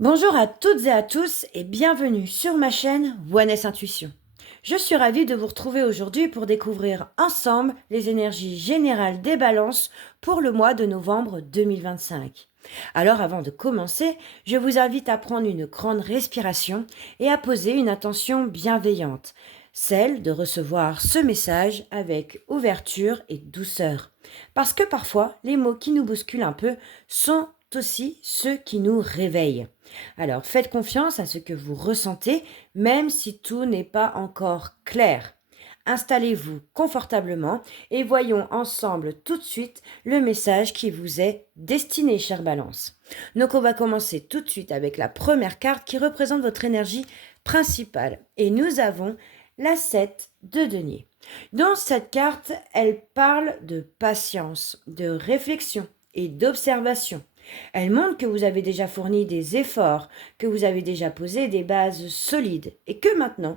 Bonjour à toutes et à tous et bienvenue sur ma chaîne Oneness Intuition. Je suis ravie de vous retrouver aujourd'hui pour découvrir ensemble les énergies générales des balances pour le mois de novembre 2025. Alors avant de commencer, je vous invite à prendre une grande respiration et à poser une intention bienveillante, celle de recevoir ce message avec ouverture et douceur. Parce que parfois, les mots qui nous bousculent un peu sont aussi ceux qui nous réveillent. Alors faites confiance à ce que vous ressentez, même si tout n'est pas encore clair. Installez-vous confortablement et voyons ensemble tout de suite le message qui vous est destiné, chère Balance. Donc on va commencer tout de suite avec la première carte qui représente votre énergie principale. Et nous avons la 7 de denier. Dans cette carte, elle parle de patience, de réflexion et d'observation. Elle montre que vous avez déjà fourni des efforts, que vous avez déjà posé des bases solides et que maintenant,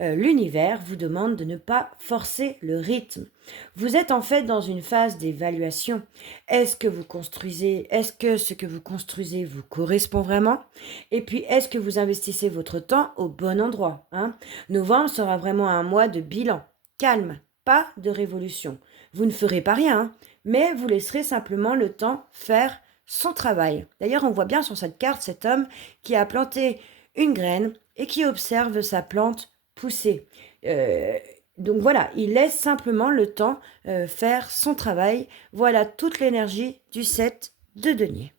l'univers vous demande de ne pas forcer le rythme. Vous êtes en fait dans une phase d'évaluation. Est-ce que vous construisez, est-ce que ce que vous construisez vous correspond vraiment? Et puis, est-ce que vous investissez votre temps au bon endroit, hein? Novembre sera vraiment un mois de bilan. Calme, pas de révolution. Vous ne ferez pas rien, hein, mais vous laisserez simplement le temps faire son travail. D'ailleurs, on voit bien sur cette carte cet homme qui a planté une graine et qui observe sa plante pousser. Euh, donc voilà, il laisse simplement le temps faire son travail. Voilà toute l'énergie du 7 de denier.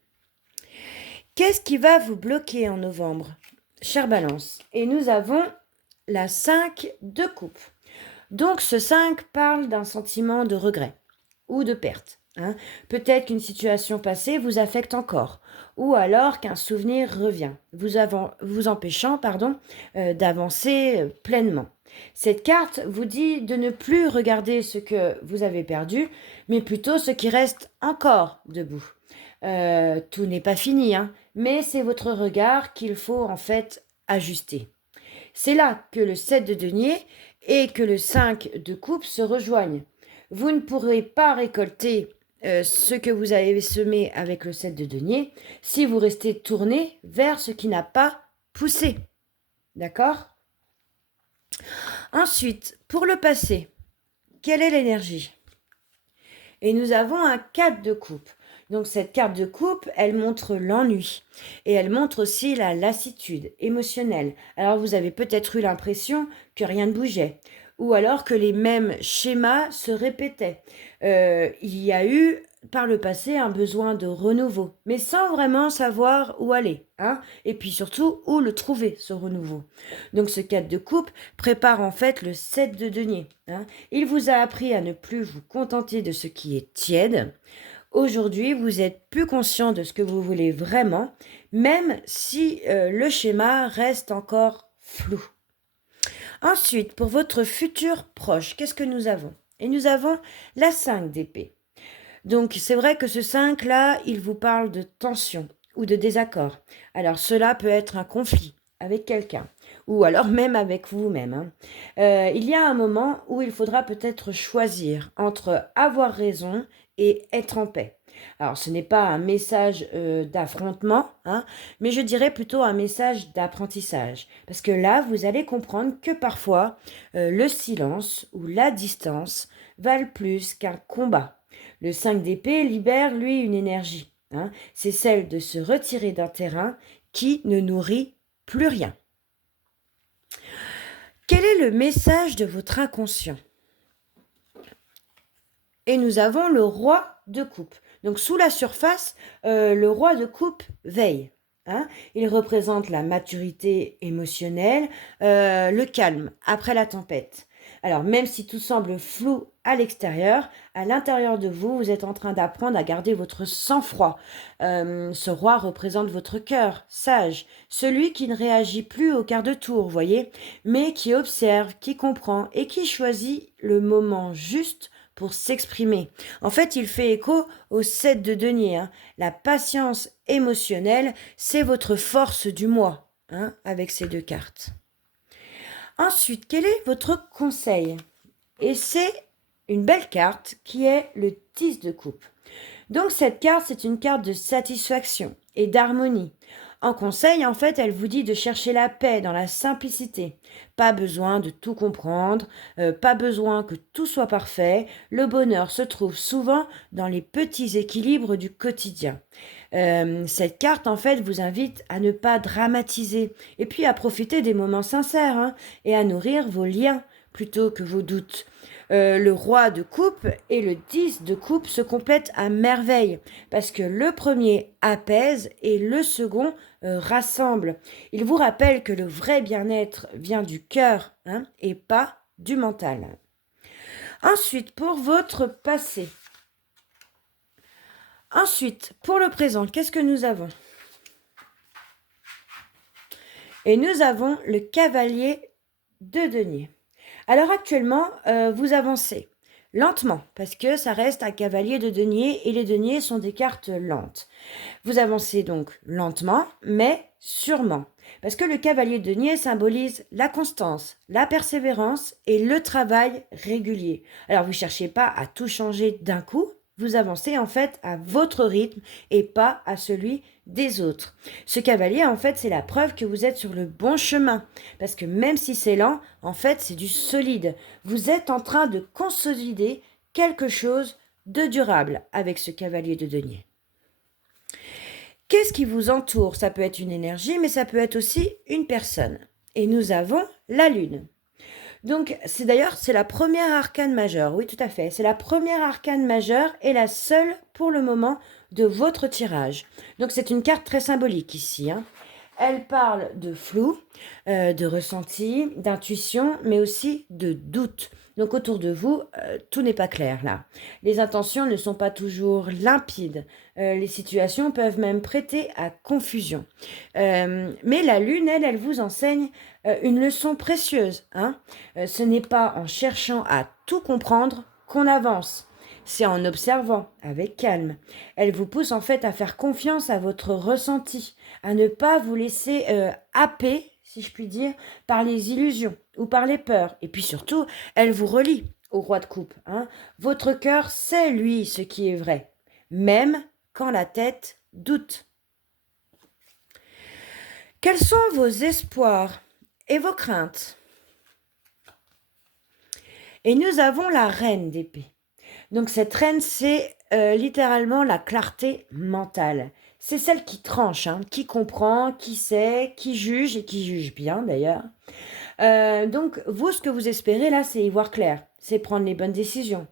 Qu'est-ce qui va vous bloquer en novembre, chère Balance? Et nous avons la 5 de coupe. Donc ce 5 parle d'un sentiment de regret ou de perte, hein. Peut-être qu'une situation passée vous affecte encore, ou alors qu'un souvenir revient, vous empêchant d'avancer pleinement. Cette carte vous dit de ne plus regarder ce que vous avez perdu, mais plutôt ce qui reste encore debout. Tout n'est pas fini, hein, mais c'est votre regard qu'il faut en fait ajuster. C'est là que le 7 de denier et que le 5 de coupe se rejoignent. Vous ne pourrez pas récolter ce que vous avez semé avec le 7 de denier si vous restez tourné vers ce qui n'a pas poussé. D'accord? Ensuite, pour le passé, quelle est l'énergie? Et nous avons un 4 de coupe. Donc cette carte de coupe, elle montre l'ennui et elle montre aussi la lassitude émotionnelle. Alors vous avez peut-être eu l'impression que rien ne bougeait ou alors que les mêmes schémas se répétaient. Il y a eu par le passé un besoin de renouveau, mais sans vraiment savoir où aller, hein, et puis surtout où le trouver, ce renouveau. Donc ce 4 de coupe prépare en fait le 7 de denier, hein. Il vous a appris à ne plus vous contenter de ce qui est tiède. Aujourd'hui, vous êtes plus conscient de ce que vous voulez vraiment, même si le schéma reste encore flou. Ensuite, pour votre futur proche, qu'est-ce que nous avons? Et nous avons la 5 d'épée. Donc c'est vrai que ce 5-là, il vous parle de tension ou de désaccord. Alors cela peut être un conflit avec quelqu'un ou alors même avec vous-même, hein. Il y a un moment où il faudra peut-être choisir entre avoir raison et être en paix. Alors ce n'est pas un message d'affrontement, hein, mais je dirais plutôt un message d'apprentissage. Parce que là, vous allez comprendre que parfois, le silence ou la distance valent plus qu'un combat. Le 5 d'épée libère, lui, une énergie, hein. C'est celle de se retirer d'un terrain qui ne nourrit plus rien. Quel est le message de votre inconscient? Et nous avons le roi de coupe. Donc sous la surface, le roi de coupe veille, hein. Il représente la maturité émotionnelle, le calme après la tempête. Alors même si tout semble flou à l'extérieur, à l'intérieur de vous, vous êtes en train d'apprendre à garder votre sang-froid. Ce roi représente votre cœur, sage, celui qui ne réagit plus au quart de tour, voyez, mais qui observe, qui comprend et qui choisit le moment juste pour s'exprimer. En fait, il fait écho au 7 de denier, hein. La patience émotionnelle, c'est votre force du moi, hein, avec ces deux cartes. Ensuite, quel est votre conseil? Et c'est une belle carte qui est le 10 de coupe. Donc cette carte, c'est une carte de satisfaction et d'harmonie. En conseil, en fait, elle vous dit de chercher la paix dans la simplicité. Pas besoin de tout comprendre, pas besoin que tout soit parfait. Le bonheur se trouve souvent dans les petits équilibres du quotidien. Cette carte, en fait, vous invite à ne pas dramatiser et puis à profiter des moments sincères, hein, et à nourrir vos liens plutôt que vos doutes. Le roi de coupe et le 10 de coupe se complètent à merveille parce que le premier apaise et le second rassemble. Il vous rappelle que le vrai bien-être vient du cœur, hein, et pas du mental. Ensuite, pour votre passé. Ensuite, pour le présent, qu'est-ce que nous avons? Et nous avons le cavalier de denier. Alors actuellement, vous avancez lentement, parce que ça reste un cavalier de denier et les deniers sont des cartes lentes. Vous avancez donc lentement, mais sûrement, parce que le cavalier de denier symbolise la constance, la persévérance et le travail régulier. Alors vous ne cherchez pas à tout changer d'un coup, vous avancez en fait à votre rythme et pas à celui des autres. Ce cavalier, en fait, c'est la preuve que vous êtes sur le bon chemin. Parce que même si c'est lent, en fait, c'est du solide. Vous êtes en train de consolider quelque chose de durable avec ce cavalier de denier. Qu'est-ce qui vous entoure? Ça peut être une énergie, mais ça peut être aussi une personne. Et nous avons la Lune. Donc, c'est la première arcane majeure. Oui, tout à fait. C'est la première arcane majeure et la seule pour le moment de votre tirage. Donc, c'est une carte très symbolique ici, hein. Elle parle de flou, de ressenti, d'intuition, mais aussi de doute. Donc autour de vous, tout n'est pas clair là. Les intentions ne sont pas toujours limpides. Les situations peuvent même prêter à confusion. Mais la lune, elle vous enseigne une leçon précieuse, hein. Ce n'est pas en cherchant à tout comprendre qu'on avance. C'est en observant avec calme. Elle vous pousse en fait à faire confiance à votre ressenti, à ne pas vous laisser happer, si je puis dire, par les illusions ou par les peurs. Et puis surtout, elle vous relie au roi de coupe, hein. Votre cœur sait, lui, ce qui est vrai, même quand la tête doute. Quels sont vos espoirs et vos craintes? Et nous avons la reine d'épée. Donc cette reine, c'est littéralement la clarté mentale. C'est celle qui tranche, hein, qui comprend, qui sait, qui juge et qui juge bien d'ailleurs. Donc vous, ce que vous espérez là, c'est y voir clair, c'est prendre les bonnes décisions.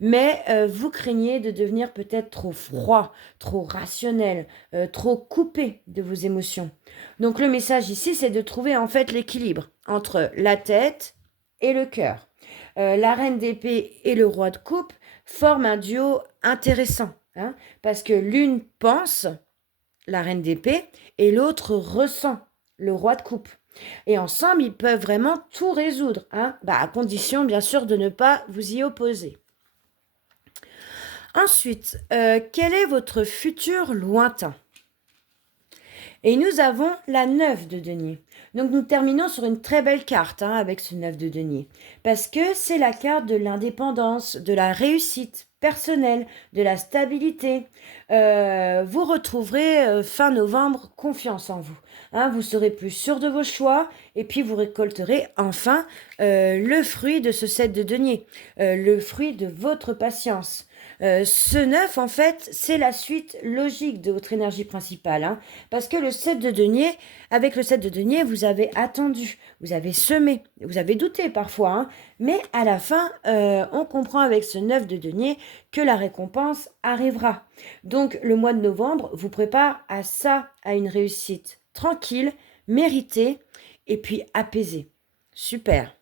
Mais vous craignez de devenir peut-être trop froid, trop rationnel, trop coupé de vos émotions. Donc le message ici, c'est de trouver en fait l'équilibre entre la tête et le cœur. La reine d'épée et le roi de coupe forment un duo intéressant, hein, parce que l'une pense, la reine d'épée, et l'autre ressent, le roi de coupe. Et ensemble, ils peuvent vraiment tout résoudre, hein, à condition bien sûr de ne pas vous y opposer. Ensuite, quel est votre futur lointain? Et nous avons la 9 de denier. Donc nous terminons sur une très belle carte, hein, avec ce 9 de denier. Parce que c'est la carte de l'indépendance, de la réussite personnelle, de la stabilité. Vous retrouverez fin novembre confiance en vous, hein. Vous serez plus sûr de vos choix et puis vous récolterez enfin le fruit de ce 7 de denier, le fruit de votre patience. Ce 9, en fait, c'est la suite logique de votre énergie principale, hein, parce que le 7 de denier, avec le 7 de denier, vous avez attendu, vous avez semé, vous avez douté parfois, hein, mais à la fin, on comprend avec ce 9 de denier que la récompense arrivera. Donc le mois de novembre vous prépare à ça, à une réussite tranquille, méritée et puis apaisée. Super.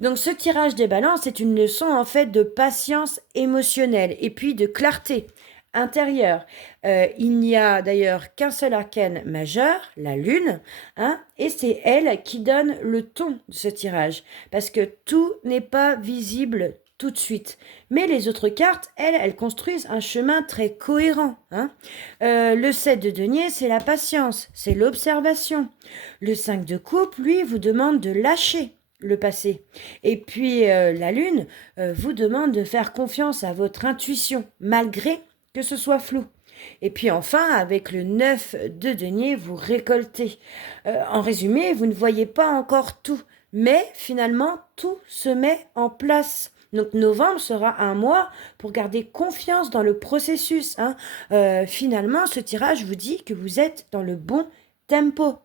Donc ce tirage des balances est une leçon en fait de patience émotionnelle et puis de clarté intérieure. Il n'y a d'ailleurs qu'un seul arcane majeur, la lune, hein, et c'est elle qui donne le ton de ce tirage, parce que tout n'est pas visible tout de suite. Mais les autres cartes, elles construisent un chemin très cohérent, hein. Le 7 de denier, c'est la patience, c'est l'observation. Le 5 de coupe, lui, vous demande de lâcher le passé. Et puis la lune vous demande de faire confiance à votre intuition, malgré que ce soit flou. Et puis enfin, avec le 9 de denier, vous récoltez. En résumé, vous ne voyez pas encore tout, mais finalement, tout se met en place. Donc novembre sera un mois pour garder confiance dans le processus, hein. Finalement, ce tirage vous dit que vous êtes dans le bon tempo.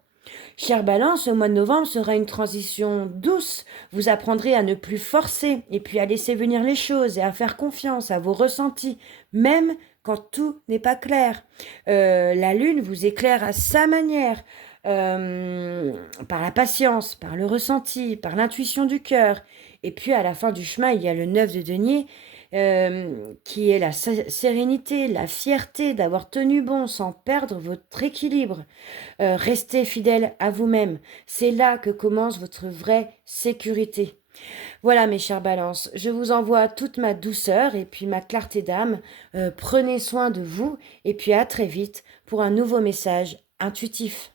Chère Balance, au mois de novembre sera une transition douce. Vous apprendrez à ne plus forcer et puis à laisser venir les choses et à faire confiance à vos ressentis, même quand tout n'est pas clair. La lune vous éclaire à sa manière, par la patience, par le ressenti, par l'intuition du cœur. Et puis à la fin du chemin, il y a le 9 de denier qui est la sérénité, la fierté d'avoir tenu bon sans perdre votre équilibre. Restez fidèle à vous-même. C'est là que commence votre vraie sécurité. Voilà mes chères balances, je vous envoie toute ma douceur et puis ma clarté d'âme. Prenez soin de vous et puis à très vite pour un nouveau message intuitif.